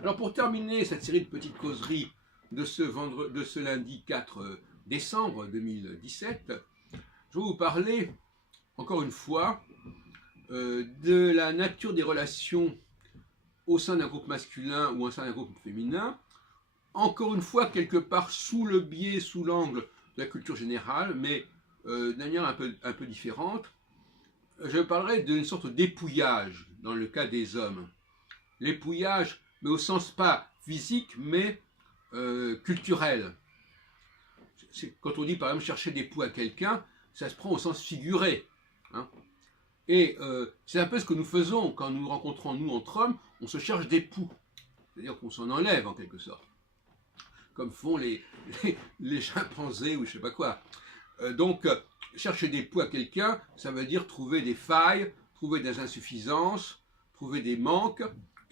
Alors pour terminer cette série de petites causeries de ce lundi 4 décembre 2017, je vais vous parler encore une fois de la nature des relations au sein d'un groupe masculin ou au sein d'un groupe féminin, encore une fois quelque part sous le biais, sous l'angle de la culture générale, mais d'une manière un peu différente. Je parlerai d'une sorte d'épouillage dans le cas des hommes. L'épouillage, mais au sens pas physique, mais culturel. Quand on dit par exemple chercher des poux à quelqu'un, ça se prend au sens figuré. Hein. Et c'est un peu ce que nous faisons quand nous rencontrons nous entre hommes, on se cherche des poux. C'est-à-dire qu'on s'en enlève en quelque sorte. Comme font les chimpanzés ou je sais pas quoi. Donc, chercher des poux à quelqu'un, ça veut dire trouver des failles, trouver des insuffisances, trouver des manques.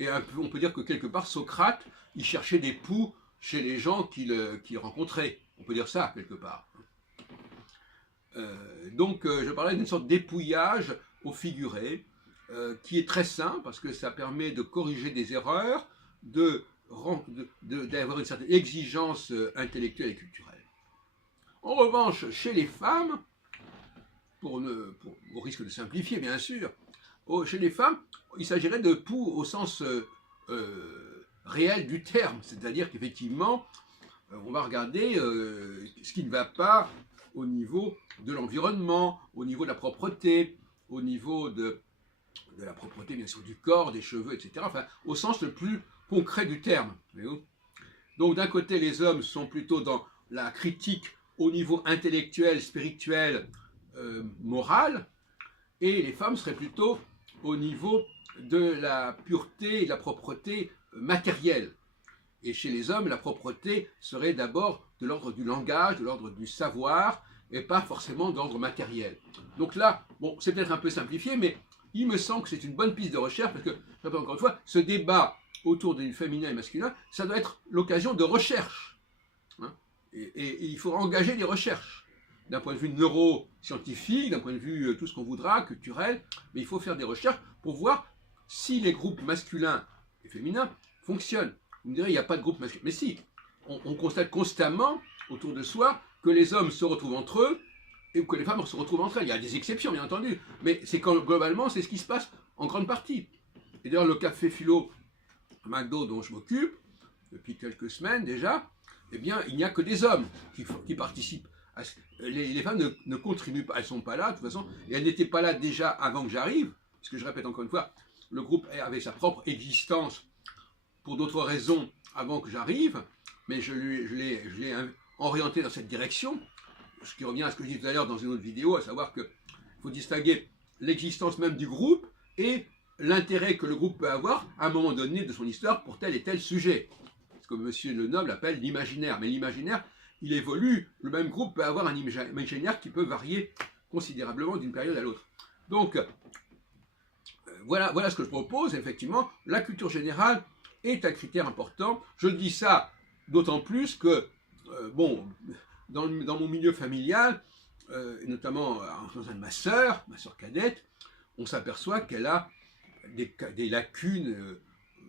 Et on peut dire que quelque part, Socrate, il cherchait des poux chez les gens qu'il rencontrait. On peut dire ça, quelque part. Donc, je parlais d'une sorte d'épouillage au figuré, qui est très sain, parce que ça permet de corriger des erreurs, d'avoir une certaine exigence intellectuelle et culturelle. En revanche, chez les femmes, au risque de simplifier bien sûr, chez les femmes, il s'agirait de poux au sens réel du terme, c'est-à-dire qu'effectivement, on va regarder ce qui ne va pas au niveau de l'environnement, au niveau de la propreté, au niveau de la propreté bien sûr du corps, des cheveux, etc. Enfin, au sens le plus concret du terme. Donc d'un côté, les hommes sont plutôt dans la critique au niveau intellectuel, spirituel, moral, et les femmes seraient plutôt au niveau de la pureté et de la propreté matérielle. Et chez les hommes, la propreté serait d'abord de l'ordre du langage, de l'ordre du savoir, et pas forcément d'ordre matériel. Donc là, bon, c'est peut-être un peu simplifié, mais il me semble que c'est une bonne piste de recherche, parce que, encore une fois, ce débat autour du féminin et masculin, ça doit être l'occasion de recherche. Hein, et il faut engager des recherches, d'un point de vue neuroscientifique, d'un point de vue tout ce qu'on voudra, culturel, mais il faut faire des recherches pour voir si les groupes masculins et féminins fonctionnent. Vous me direz, il n'y a pas de groupe masculin. Mais si, on constate constamment autour de soi que les hommes se retrouvent entre eux et que les femmes se retrouvent entre elles. Il y a des exceptions, bien entendu, mais c'est globalement, c'est ce qui se passe en grande partie. Et d'ailleurs, le café philo McDo dont je m'occupe, depuis quelques semaines déjà, eh bien, il n'y a que des hommes qui participent. Les femmes ne contribuent pas, elles ne sont pas là, de toute façon, et elles n'étaient pas là déjà avant que j'arrive, puisque je répète encore une fois, le groupe avait sa propre existence pour d'autres raisons avant que j'arrive, mais je l'ai orienté dans cette direction, ce qui revient à ce que je disais tout à l'heure dans une autre vidéo, à savoir qu'il faut distinguer l'existence même du groupe et l'intérêt que le groupe peut avoir à un moment donné de son histoire pour tel et tel sujet. Ce que M. Lenoble appelle l'imaginaire. Mais l'imaginaire, il évolue. Le même groupe peut avoir un imaginaire qui peut varier considérablement d'une période à l'autre. Donc, voilà ce que je propose. Effectivement, la culture générale est un critère important. Je dis ça d'autant plus que, dans mon milieu familial, notamment en sein de ma sœur cadette, on s'aperçoit qu'elle a des lacunes,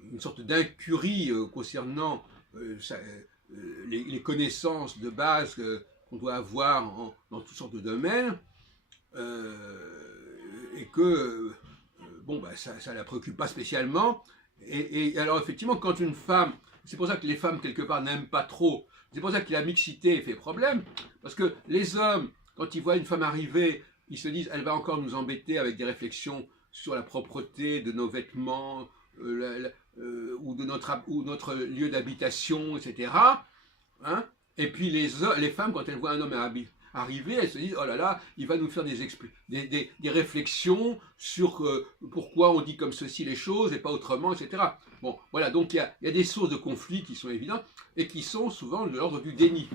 une sorte d'incurie concernant les connaissances de base qu'on doit avoir dans toutes sortes de domaines, et que ça ne la préoccupe pas spécialement. Et alors effectivement, quand une femme, c'est pour ça que les femmes quelque part n'aiment pas trop, c'est pour ça que la mixité fait problème, parce que les hommes, quand ils voient une femme arriver, ils se disent elle va encore nous embêter avec des réflexions sur la propreté de nos vêtements, ou de notre lieu d'habitation, etc. Hein, et puis les femmes, quand elles voient un homme arriver, elles se disent oh là là, il va nous faire des réflexions sur pourquoi on dit comme ceci les choses et pas autrement, etc. Bon, voilà, donc il y a des sources de conflits qui sont évidentes et qui sont souvent de l'ordre du déni.